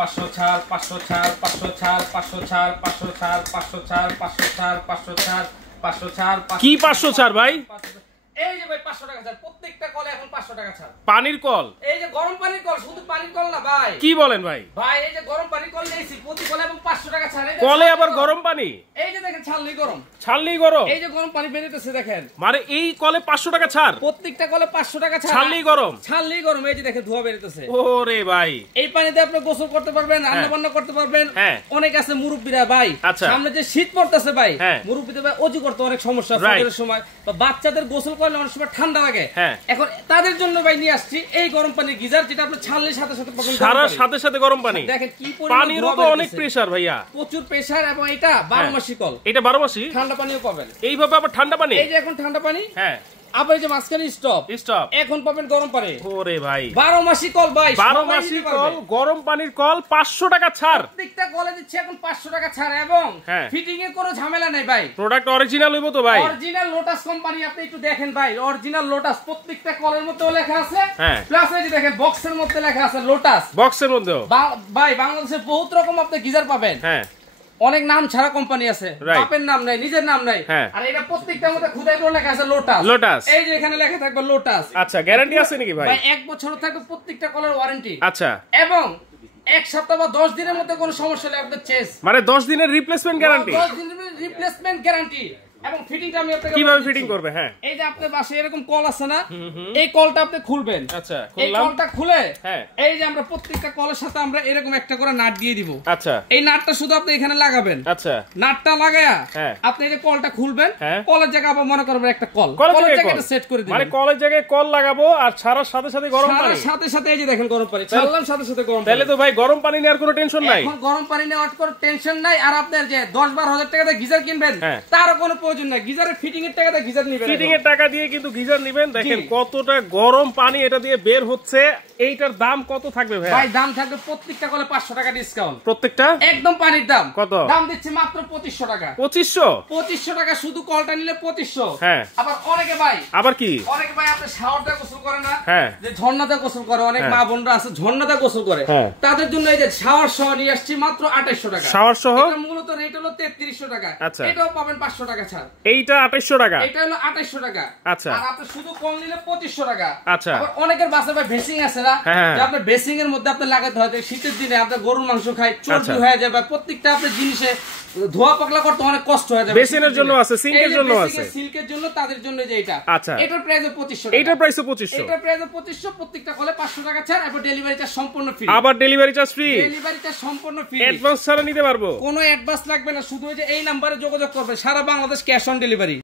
500 ছাড় 500 ছাড় 500 ছাড় 500 ছাড় 500 ছাড় 500 ছাড় 500 ছাড় 500 ছাড় 500 ছাড় কি 500 ছাড় ভাই? এই যে ভাই 500 টাকা ছাড়, প্রত্যেকটা কলে এখন 500 টাকা ছাড়। পানির কল, এই যে গরম পানির কল, শুধু পানির কল না ভাই। কি বলেন ভাই? ভাই এই যে গরম পানির কল নিয়েছি প্রতি কলে এবং 500 টাকা ছাড়। কলে আবার গরম পানি? এই যে দেখেন ছাড়লেই গরম, ছাড়লেই গরম। এই যে গরম পানি বেরিয়েছে দেখেন, মানে এই কলে 500 টাকা ছাড়, প্রত্যেকটা কলে 500 টাকা ছাড়, ছাড়লেই গরম, ছাড়লেই গরম। এই যে দেখেন ধোঁয়া বেরিয়েছে। ওরে ভাই, এই পানিতে আপনি গোসল করতে পারবেন, রান্না বান্না করতে পারবেন। হ্যাঁ। অনেক আছে মুরব্বিরা ভাই, আচ্ছা। সামনে যে শীত পড়তেছে ভাই, হ্যাঁ। মুরব্বিদের ভাই অজু করতে অনেক সমস্যা ফজরের সময়, বা বাচ্চাদের গোসল করলে অনেক সময় ঠান্ডা লাগে। হ্যাঁ। এখন তাদের জন্য ভাই নিয়ে আসছি এই গরম পানির গিজার, যেটা আপনি ছাড়লে সাথে সাথে পাবেন সারার সাথে সাথে গরম পানি। দেখেন কি পরিমাণ পানিরও তো অনেক প্রেসার ভাইয়া, প্রচুর প্রেসার, এবং এটা 12 মাসি কল, এটা 12 মাসি ঠান্ডা পানিও পাবেন। এইভাবে আবার ঠান্ডা পানি, এই যে এখন ঠান্ডা পানি, হ্যাঁ, আবার এই যে মাঝখানে স্টপ, এখন পাবেন গরম পানি। ওরে ভাই, 12 মাসি কল ভাই, 12 মাসি কল, গরম পানির কল, 500 টাকা ছাড়। প্রত্যেকটা কলে দিচ্ছে এখন 500 টাকা ছাড়, এবং ফিটিং এর কোনো ঝামেলা নাই ভাই। প্রোডাক্ট অরিজিনাল হইবো তো ভাই? অরিজিনাল লোটাস কোম্পানি, আপনি একটু দেখেন ভাই, অরিজিনাল লোটাস প্রত্যেকটা কলের মধ্যেও লেখা আছে, প্লাস এই যে দেখেন বক্সের মধ্যে লেখা আছে লোটাস, বক্সের মধ্যেও। ভাই বাংলাদেশে বহুত রকম আপনি গিজার পাবেন, হ্যাঁ, অনেক নাম ছাড়া কোম্পানি আছে, বাপের নাম নাই, নিজের নাম নাই, আর এটা প্রত্যেকটার মধ্যে খুদাই করে লেখা আছে লোটাস। লোটাস, এই যে এখানে লেখা থাকবে লোটাস। আচ্ছা, গ্যারান্টি আছে নাকি ভাই? ভাই 1 বছর থাকবে প্রত্যেকটা কলের ওয়ারেন্টি। আচ্ছা, এবং 1 সপ্তাহ বা 10 দিনের মধ্যে কোনো সমস্যা হলে আপনি চেঞ্জ, মানে 10 দিনের রিপ্লেসমেন্ট গ্যারান্টি, 10 দিনের রিপ্লেসমেন্ট গ্যারান্টি। এবং ফিটিংটা আমি আপনাকে কিভাবে ফিটিং করবে? হ্যাঁ, এই যে আপনার বাসায় এরকম কল আছে না, এই কলটা আপনি খুলবেন। আচ্ছা, এই কলটা খুলে, হ্যাঁ, এই যে আমরা প্রত্যেকটা কলের সাথে আমরা এরকম একটা করে নাট দিয়ে দিব। আচ্ছা, এই নাটটা শুধু আপনি এখানে লাগাবেন। আচ্ছা, নাটটা লাগায়া হ্যাঁ, আপনি এই যে কলটা খুলবেন, হ্যাঁ, কলের জায়গায় আবার মনে করবেন একটা কল, কলের জায়গাটা সেট করে দিবেন। মানে কলের জায়গায় কল লাগাবো, আর ছাড়ার সাথে সাথে গরম পানি, সাথে সাথে এই যে দেখেন গরম পানি ছাড়লাম, সাথে সাথে গরম পানি। তাহলে তো ভাই গরম পানি নেওয়ার কোনো টেনশন নাই, এখন গরম পানি নেওয়ার কোনো টেনশন নাই। আর আপনার যে 10-12 হাজার টাকা দিয়ে গিজার কিনবেন, তারও কোনো প্রয়োজন নাই, গিজারের ফিটিং এর টাকা দিয়ে গিজার নেবেন, ফিটিং এর টাকা দিয়ে কিন্তু গিজার নেবেন। দেখেন কতটা গরম পানি এটা দিয়ে বের হচ্ছে। এইটার দাম কত থাকবে ভাই? ভাই দাম থাকবে প্রত্যেকটা কলে 500 টাকা ডিসকাউন্ট, প্রত্যেকটা একদম পানির দাম। কত দাম দিচ্ছে? মাত্র 2500 টাকা। 2500 টাকা শুধু কলটা নিলে 2500। হ্যাঁ, আবার অনেকে ভাই, আবার কি, অনেকে ভাই আপনি শাওয়ারতে গোসল করে না, হ্যাঁ, যে ঝর্ণাতে গোসল করে, অনেক মা বোনরা আছে ঝর্ণাতে গোসল করে, তাদের জন্য এই যে শাওয়ার সহ নিয়ে আসছি মাত্র 2800 টাকা। শাওয়ার সহ এটা মূলত রেট হলো 3300 টাকা। আচ্ছা, এটাও পাবেন 500 টাকা ছাড়। এইটা 2800 টাকা, এটা হলো 2800 টাকা। আচ্ছা, আর আপনি শুধু কল নিলে 2500 টাকা। আচ্ছা, আবার অনেকের বাসায় ভাই বেসিং আছে না, যে আপনি বেসিং এর মধ্যে আপনি লাগাতে হয়, শীতের দিনে আপনি গরুর মাংস খায়, চর্বি হয়ে যায়, বা প্রত্যেকটা আপনার জিনিসে ধোয়া পাকলা করতে অনেক কষ্ট হয়ে যাবে। বেসিনের জন্য আছে, সিঙ্কের জন্য আছে, সিল্কের জন্য তাদের জন্য যে এটা, আচ্ছা, এটার প্রাইস 2500 টাকা। এটার প্রাইস 2500, এটার প্রাইস 2500, প্রত্যেকটা কলে 500 টাকা ছাড়, এবং ডেলিভারি চার্জ সম্পূর্ণ ফ্রি। আবার delivery charge free, delivery charge সম্পূর্ণ ফ্রি, অ্যাডভান্স ছাড়া নিতে পারবো, কোনো অ্যাডভান্স লাগবে না। শুধু এই যে এই নম্বরে যোগাযোগ করবে, সারা বাংলাদেশ ক্যাশ অন ডেলিভারি।